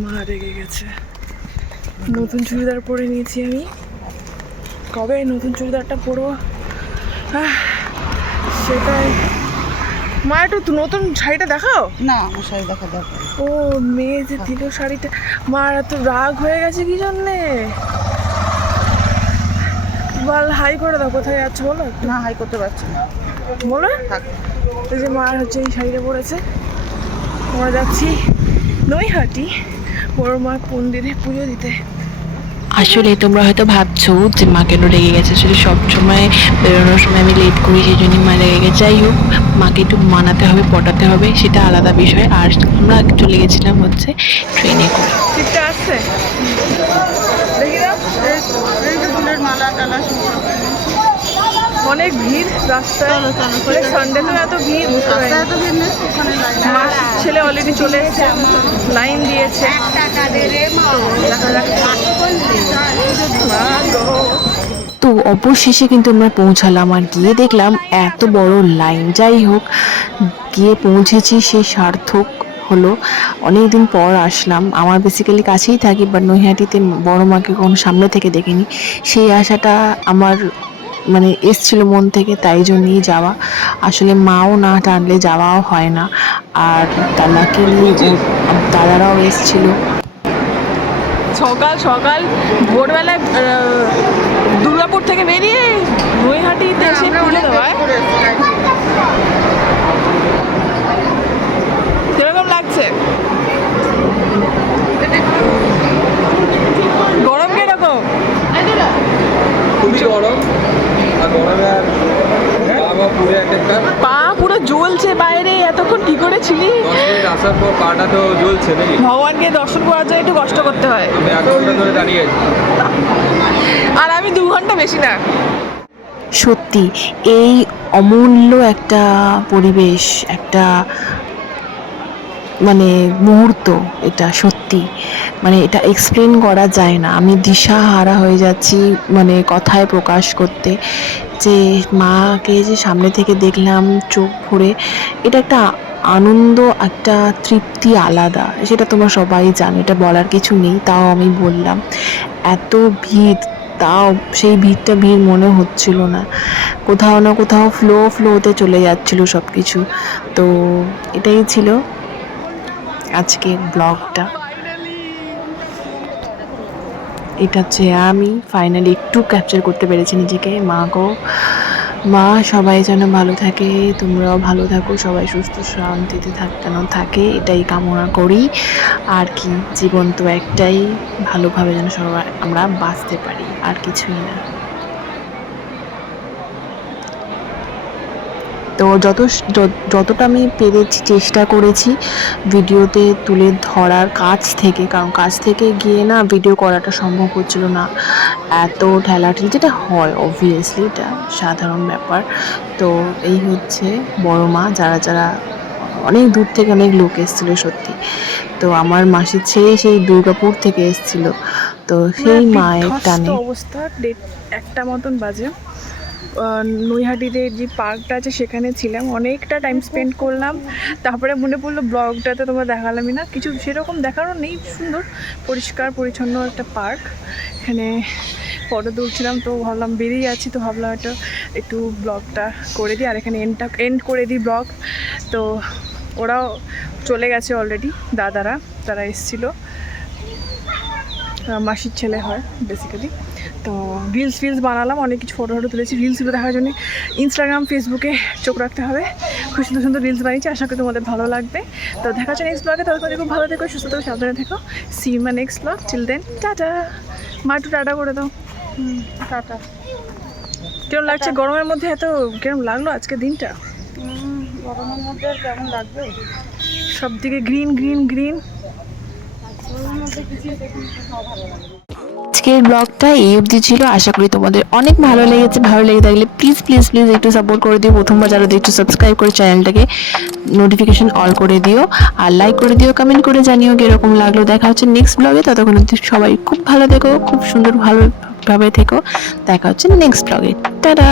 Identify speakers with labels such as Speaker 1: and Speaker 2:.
Speaker 1: মা রেগে গেছে। নতুন চুড়িদার পরে নিয়েছি আমি। কবে নতুন চুড়িদারটা পরবো? সেটাই। মা একটু নতুন শাড়িটা দেখাও।
Speaker 2: না আমার শাড়ি দেখা দরকার
Speaker 1: ও মেয়ে যে দিল শাড়িটা। মার এত রাগ হয়ে গেছে কি জন্যে? বল হাই করে দাও কোথায় যাচ্ছ বলো
Speaker 2: না হাই করতে পারছি না।
Speaker 1: বলো।
Speaker 2: থাক।
Speaker 1: এই যে মার হচ্ছে এই শাড়িটা পরেছে। আমরা যাচ্ছি নৈহাটি। বড় মা মন্দিরে পুজো দিতে।
Speaker 3: আসলে তোমরা হয়তো ভাবছ যে মা কেন রেগে গেছে আসলে সবসময় বেরোনোর সময় আমি লেট করি সেই জন্যই মা রেগে গেছে। যাই হোক মাকে একটু মানাতে হবে পটাতে হবে সেটা আলাদা বিষয়। আর আমরা চলে গেছিলাম হচ্ছে ট্রেনে করে।
Speaker 2: ফুলের মালা টালা
Speaker 1: অনেক ভিড় রাস্তায়। সানডে তো এত ভিড় মা ছেলে অলরেডি চলে এসেছে লাইন দিয়েছে। তো
Speaker 3: অবশেষে কিন্তু আমরা পৌঁছালাম আর গিয়ে দেখলাম এত বড় লাইন যাই হোক গিয়ে পৌঁছেছি সে সার্থক হলো। অনেক দিন পর আসলাম আমার বেসিক্যালি কাছেই থাকি বাট নৈহাটিতে বড় মাকে কোনো সামনে থেকে দেখিনি। সেই আশাটা আমার মানে এসছিল মন থেকে তাই জন্যই যাওয়া। আসলে মাও না টানলে যাওয়াও হয় না। আর তালাকে নিয়ে দাদারাও এসছিল।
Speaker 1: সকাল সকাল ভোরবেলায় দুর্গাপুর থেকে বেরিয়ে নৈহাটিতে এসে পুজো দেওয়ায়। কীরকম লাগছে? গরম কীরকম?
Speaker 4: খুবই গরম।
Speaker 1: পা পুরো জ্বলছে বাইরে, এতক্ষণ
Speaker 4: তো জ্বলছে নাকি
Speaker 1: ভগবানকে দর্শন করার জন্য একটু কষ্ট করতে হয়। আর আমি দু ঘণ্টা বেশি না।
Speaker 3: সত্যি, এই অমূল্য একটা পরিবেশ, একটা মানে মুহূর্ত এটা সত্যি। মানে এটা এক্সপ্লেন করা যায় না। আমি দিশাহারা হয়ে যাচ্ছি মানে কথায় প্রকাশ করতে। যে মাকে যে সামনে থেকে দেখলাম চোখ ভরে, এটা একটা আনন্দ, একটা তৃপ্তি আলাদা। সেটা তোমরা সবাই জানো, এটা বলার কিছু নেই, তাও আমি বললাম। এত ভিড়, তাও সেই ভিড়টা ভিড় মনে হচ্ছিল না। কোথাও না কোথাও ফ্লো ফ্লোতে চলে যাচ্ছিল সব কিছু তো এটাই ছিল আজকের ব্লগটা। এটা হচ্ছে আমি ফাইনালি একটু ক্যাপচার করতে পেরেছি নিজেকে। মা গো। মা, সবাই যেন ভালো থাকে, তোমরাও ভালো থাকো, সবাই সুস্থ, শান্তিতে থাক যেন থাকে, এটাই কামনা করি। আর কি, জীবন তো একটাই, ভালোভাবে যেন সবাই আমরা বাঁচতে পারি, আর কিছুই না। তো যত যতটা আমি পেরেছি চেষ্টা করেছি ভিডিওতে তুলে ধরার কাছ থেকে কারণ কাছ থেকে গিয়ে না ভিডিও করাটা সম্ভব হচ্ছিল না। এত ঠেলাঠেলি যেটা হয় অবভিয়াসলি এটা সাধারণ ব্যাপার। তো এই হচ্ছে বড় মা যারা যারা অনেক দূর থেকে অনেক লোক এসেছিল সত্যি। তো আমার মাসির ছেলে সেই দুর্গাপুর থেকে এসেছিল। তো সেই মায়ের টানে
Speaker 1: অবস্থা ডেট একটা মতন বাজে। নৈহাটিতে যে পার্কটা আছে, সেখানে ছিলাম। অনেকটা টাইম স্পেন্ড করলাম। তারপরে মনে পড়ল, ব্লগটাতে তোমরা দেখালামই না। কিছু সেরকম দেখারও নেই, সুন্দর, পরিষ্কার, পরিচ্ছন্ন একটা পার্ক। এখানে ফটো তুলছিলাম, তো ভাবলাম বেরিয়ে যাচ্ছি, তো ভাবলাম একটা একটু ব্লগটা করে দিই। আর এখানে এন্ডটা এন্ড করে দিই ব্লগ। তো ওরাও চলে গেছে অলরেডি দাদারা, তারা এসেছিল। মাসির ছেলে হয় বেসিক্যালি তো রিলস ফিলস বানালাম অনেক কিছু ফটো ফটো তুলেছি। রিলসগুলো দেখার জন্য ইনস্টাগ্রাম ফেসবুকে চোখ রাখতে হবে। খুব সুন্দর সুন্দর রিলস বানিয়েছি। আশা করি তোমাদের ভালো লাগবে। তো দেখা হচ্ছে নেক্সট ব্লগে ততক্ষণ খুব ভালো থেকো সুস্থ থেকো সাবধানে থেকো। সি মা next vlog chill then tata মা একটু টাটা করে দাও।
Speaker 2: টাটা
Speaker 1: কিরম লাগছে? গরমের মধ্যে এত কিরম লাগল আজকে দিনটা?
Speaker 2: গরমের মধ্যে কেমন লাগবে?
Speaker 1: সব দিকে গ্রিন গ্রিন গ্রিন
Speaker 2: গরমের মধ্যে কিছু দেখুন সব ভালো লাগবে
Speaker 3: আজকের ব্লগটা এই অবধি ছিল। আশা করি তোমাদের অনেক ভালো লেগেছে। ভালো লেগে থাকলে প্লিজ প্লিজ প্লিজ একটু সাপোর্ট করে দিও। প্রথমবার যারা একটু সাবস্ক্রাইব করে চ্যানেলটাকে নোটিফিকেশন অল করে দিও। আর লাইক করে দিও কমেন্ট করে জানিও কীরকম লাগল। দেখা হচ্ছে নেক্সট ব্লগে ততক্ষণ সবাই খুব ভালো থেকো, খুব সুন্দর ভালোভাবে থেকো। দেখা হচ্ছে নেক্সট ব্লগে টাটা